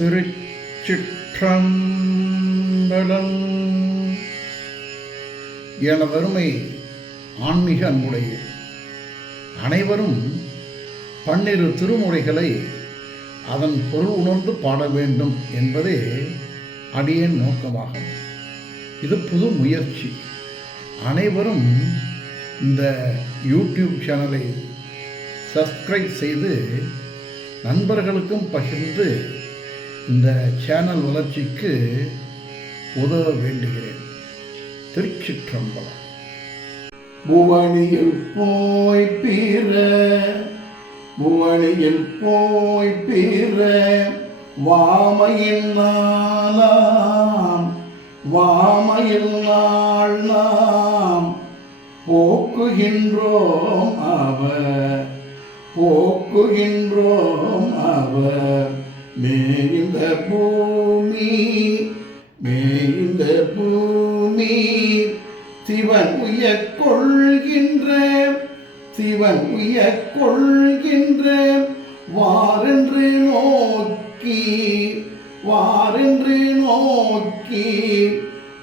திருச்சிற்றம்பலம். எனதருமை ஆன்மீக அன்புடைய அனைவரும் 12 திருமுறைகளை அதன் பொருள் உணர்ந்து பாட வேண்டும் என்பதே அடியேன் நோக்கமாகும். இது புது முயற்சி. அனைவரும் இந்த யூடியூப் சேனலை சப்ஸ்கிரைப் செய்து நண்பர்களுக்கும் பகிர்ந்து இந்த சேனல் வளர்ச்சிக்கு உதவ வேண்டுகிறேன். திருச்சிற்றம்பலம். புவனியில் போய் பிற வாமையில் நாள் நாம் போக்குகின்றோம் அவர் மேய்ந்த பூமி சிவன் உயக் கொள்கின்ற வாரென்று நோக்கி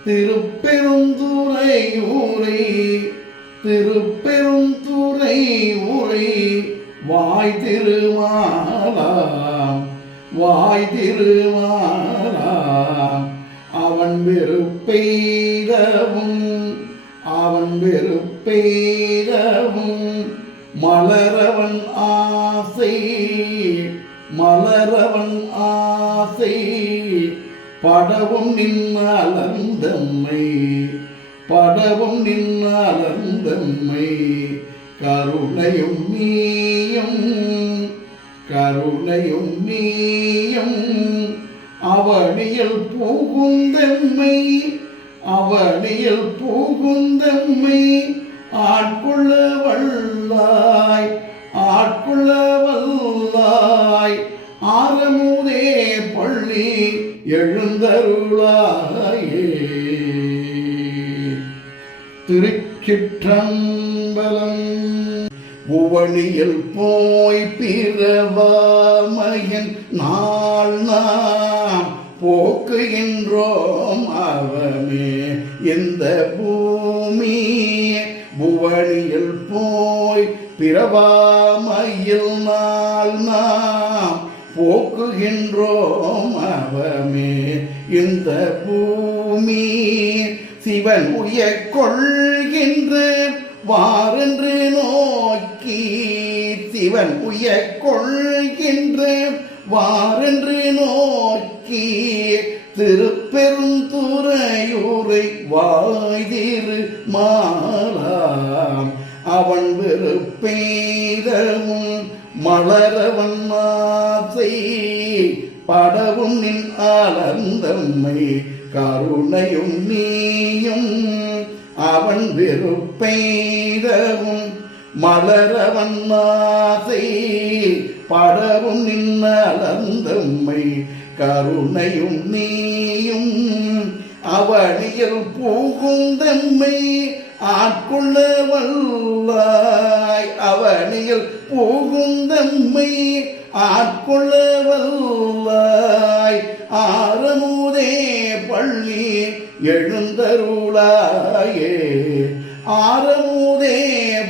திருப்பெருந்துறை உரை வாய் திருமாலாம் அவன் வெறுப்பெய்தவும் மலரவன் ஆசை படவும் நின்னலந்தம்மை கருணையும் நீயும் அவனியில் புகுந்தம்மை ஆட்கொள்ள வல்லாய் ஆரமுதே பள்ளி எழுந்தருளாயே. திருச்சிற்றம்பலம். புவனியில் போய் பிறவாமையின் நாள் நாம் போக்குகின்றோம் அவமே இந்த பூமி. புவனியில் போய் பிறவாமையில் நாள் நாம் போக்குகின்றோம் அவமே இந்த பூமி. சிவன் உயக் கொள்கின்ற வாரென்று நோக்கி திருப்பெருந்துறையூரை வாய் திருமாலாம் அவன் வெறுப்பெய்தவும் மலரவன் ஆசை படவும் நின் ஆலந்தம்மை கருணையும் நீயும் அவன் வெறுப்பெய்தவும் மலரவன் ஆசை படவும் நின்னலந்தம்மை கருணையும் நீயும் அவனியில் புகுந்தம்மை ஆட்கொள்ள வல்லாய் ஆரமுதே பள்ளி எழுந்தருளாயே. ஆரமுதே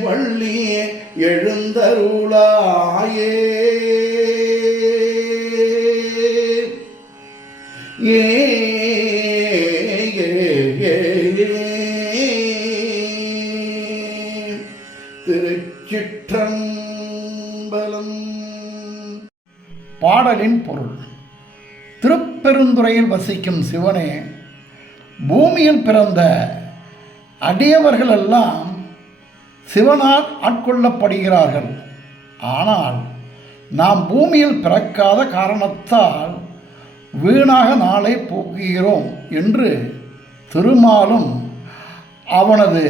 பள்ளி எழுந்தருளாயே. திருச்சிற்றம்பலம். பாடலின் பொருள். திருப்பெருந்துறையில் வசிக்கும் சிவனே, பூமியில் பிறந்த அடியவர்கள் எல்லாம் சிவனால் ஆட்கொள்ளப்படுகிறார்கள். ஆனால் நாம் பூமியில் பிறக்காத காரணத்தால் வீணாக நாளை போக்குகிறோம் என்று திருமாலும் அவனது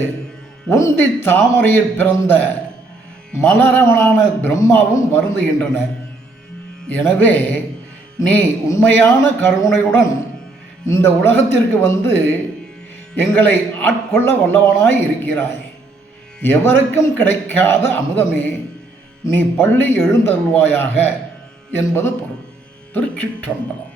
உந்தி தாமரையில் பிறந்த மலரவனான பிரம்மாவும் வருந்துகின்றனர். எனவே நீ உண்மையான கருணையுடன் இந்த உலகத்திற்கு வந்து எங்களை ஆட்கொள்ள வல்லவனாய் இருக்கிறாய். எவருக்கும் கிடைக்காத அமுதமே நீ பள்ளி எழுந்தருள்வாயாக என்பது பொருள். திருச்சிற்றம்பலம்.